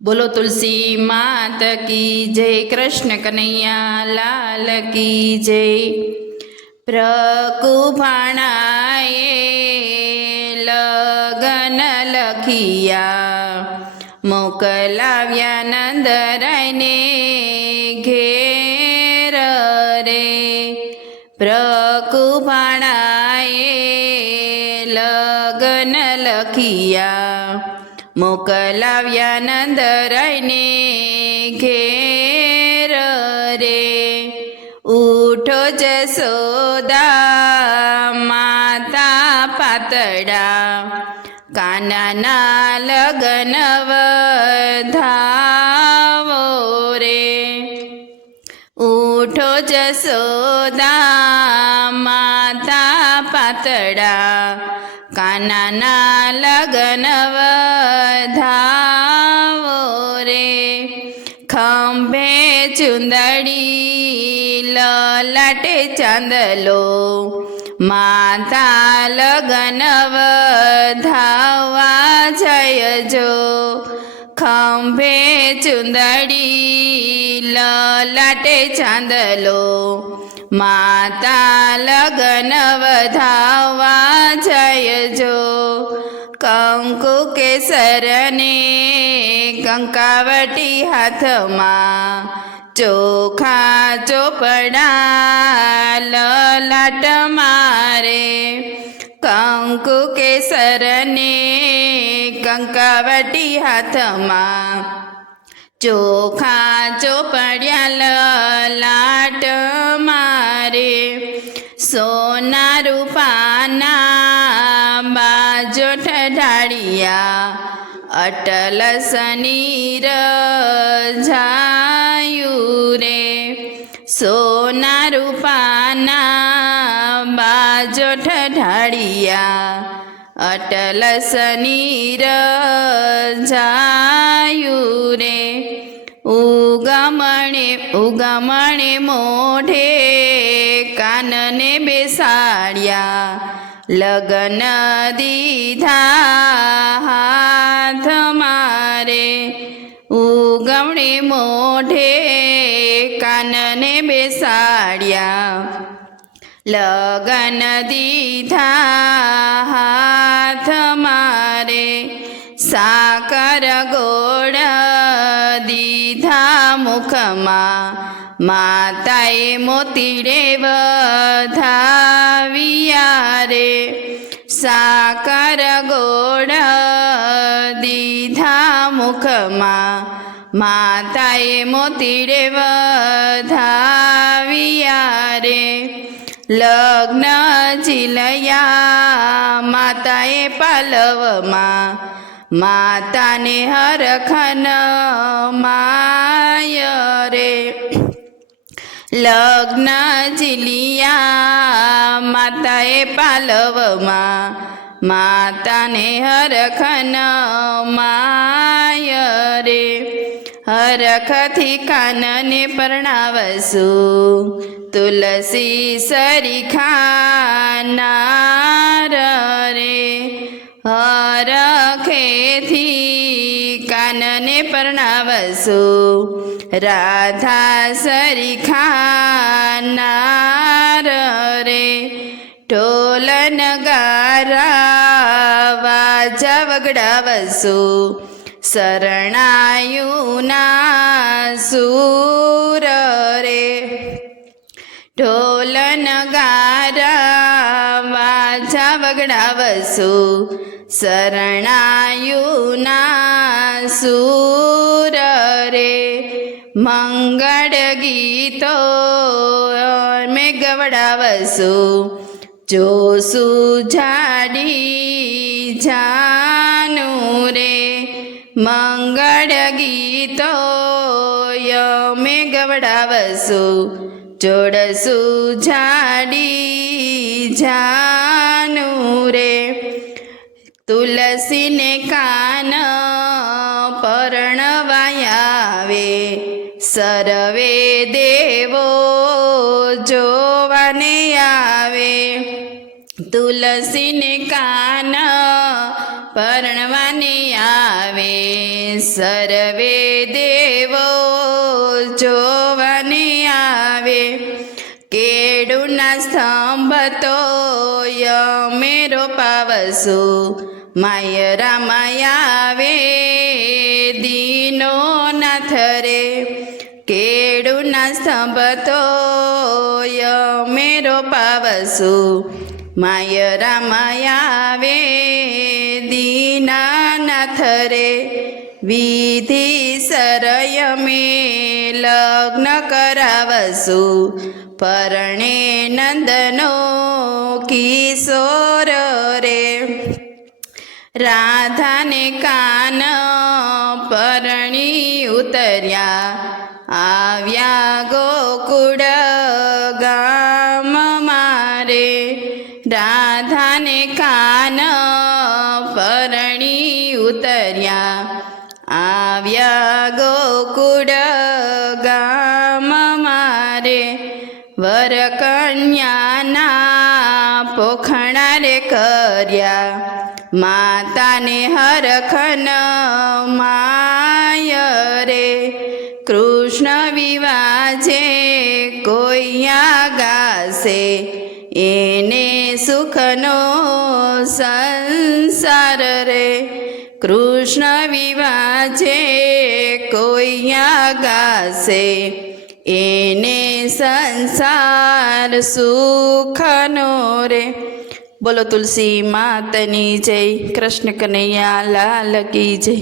बोलो तुलसी मात की जय, कृष्ण कन्हैया लाल की जय। प्रकुभाणाए लगन लखिया, मोकलाव्या नंदरायने घेर रे। प्रकुभाणाए लगन लखिया, मोकलाव्या नंदरायने घेर रे। उठो जसोदा माता पातळा, कानाना लगन वधावो रे। उठो जसोदा माता पातळा, कानाना लगन वधावो रे। खंभे चुंदड़ी ललाटे चांदलो, माता लगन वधावा जयजो। खंभे चुंदड़ी ललाटे चांदलो, माता लगन वधावा जयजो। कंकु केसरने कंकावटी हाथमा, चोखा चोपड़ा ललाट मारे। कंकु केसरने कंकावटी हाथमा, चोखा चोपड़िया ललाट मारे। सोना रूपाना बाजोठ ढाड़िया, अटल सनीर झायु रे। सोना रूपाना बाजोठ ढाड़िया, अटल सनीर झायु रे। उगमणे उगमणे मोढे कानने बेसाड्या, लगन दीधा हाथ मारे। उगमणे मोढे कानने बेसाड्या, लगन दीधा हाथ मारे। साकर गोड़ दीधा मुखमा, माताए मोतीड़े वधाविया रे। साकर गोड़ दीधा मुखमा, माताए मोतीड़े वधाविया रे। लग्न झिलया माताए पालवमा, माताने हरखन माय रे। लग्न झिलिया माताए पालवमा, माताने हरखन माय रे। हरखथी कानने परणावसु, तुलसी सरीखा नार रे। हरखेथी कानने परणावसु, राधा सरीखा नार रे। ढोल नगारा वाजा वगडावसु, शरणायुना सूर रे। ढोल नगारा वाजा वगडावसु, शरणायुना सूर रे। मंगल गीतो में गवडावसु, जोसु झाड़ी जानू रे। मंगल गीतो में गवडावसु, जोड़सु झाड़ी जानू रे। तुलसी ने कान परણવાયાવે, सर्वे देवो जोवाने आवे। तुलसी ने कान પરણવાને આવે સર્વે દેવો જોવાને આવે કેળુના સ્તંભ તો મેરો પાવસુ માય રામાયાવે દીનો નાથ રે કેળુના સ્તંભ તો મેરો પાવસુ માય રામાયાવે દીનાનાથ રે વિધિ સરય મે લગ્ન કરાવસુ પરણે નંદનો કિશોર રે રાધાને કાન પરણી ઉતર્યા આવ્યા ગોકુળ ગામ મારે રાધાને કાન પરણી ઉતર્યા આવ્યા ગોકુળ ગામ મારે વરકન્યાના પોખણા રે કર્યા માતાને હરખન માય રે કૃષ્ણ વિવાજે કોઈયા ગાશે એને સુખનો સંસાર રે કૃષ્ણ વિવાજે કોઈયા ગાશે એને સંસાર સુખનો રે બોલો તુલસી માતની જય કૃષ્ણ કનૈયા લાલ કી જય